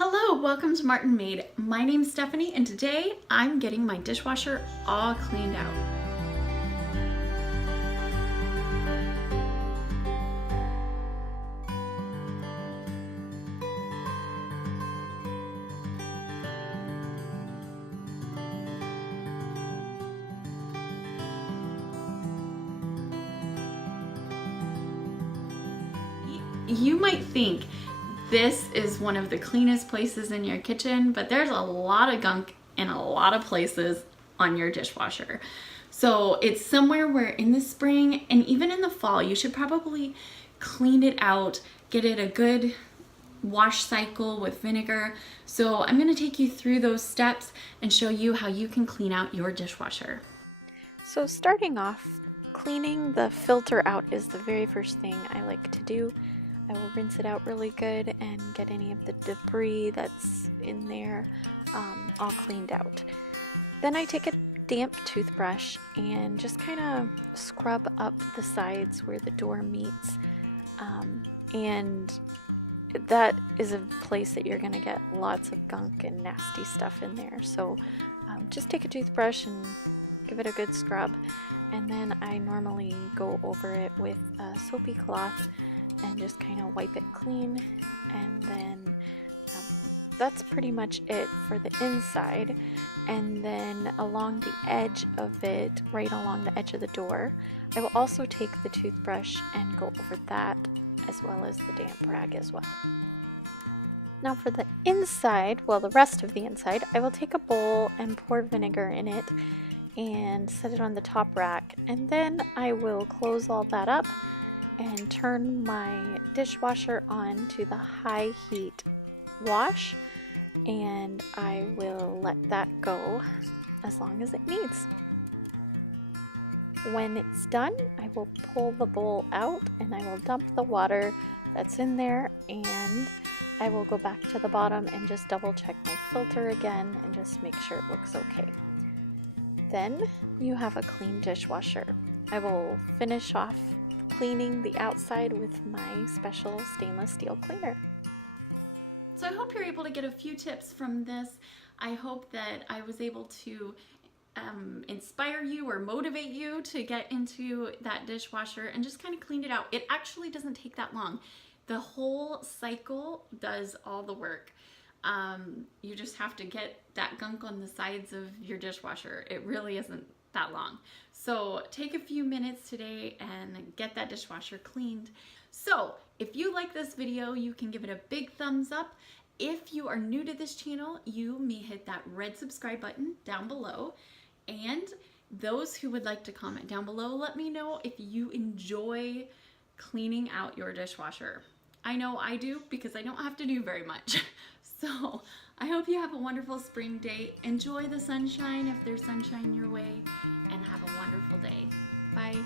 Hello, welcome to Martinmade. My name's Stephanie and today I'm getting my dishwasher all cleaned out. You might think this is one of the cleanest places in your kitchen, but there's a lot of gunk in a lot of places on your dishwasher. So it's somewhere where in the spring and even in the fall, you should probably clean it out, get it a good wash cycle with vinegar. So I'm going to take you through those steps and show you how you can clean out your dishwasher. So starting off, cleaning the filter out is the very first thing I like to do. I will rinse it out really good and get any of the debris that's in there all cleaned out. Then I take a damp toothbrush and just kind of scrub up the sides where the door meets, and that is a place that you're going to get lots of gunk and nasty stuff in there. So just take a toothbrush and give it a good scrub, and then I normally go over it with a soapy cloth and just kind of wipe it clean, and then that's pretty much it for the inside. And then along the edge of it, right along the edge of the door, I will also take the toothbrush and go over that as well as the damp rag as well. Now for the inside, well, the rest of the inside, I will take a bowl and pour vinegar in it and set it on the top rack, and then I will close all that up and turn my dishwasher on to the high heat wash, and I will let that go as long as it needs. When it's done, I will pull the bowl out and I will dump the water that's in there, and I will go back to the bottom and just double check my filter again and just make sure it looks okay. Then you have a clean dishwasher. I will finish off cleaning the outside with my special stainless steel cleaner. So I hope you're able to get a few tips from this. I hope that I was able to inspire you or motivate you to get into that dishwasher and just kind of clean it out. It actually doesn't take that long. The whole cycle does all the work. You just have to get that gunk on the sides of your dishwasher. It really isn't that long. So take a few minutes today and get that dishwasher cleaned. So if you like this video, you can give it a big thumbs up. If you are new to this channel, you may hit that red subscribe button down below. And those who would like to comment down below, let me know if you enjoy cleaning out your dishwasher. I know I do, because I don't have to do very much. So I hope you have a wonderful spring day. Enjoy the sunshine if there's sunshine your way, and have a wonderful day. Bye.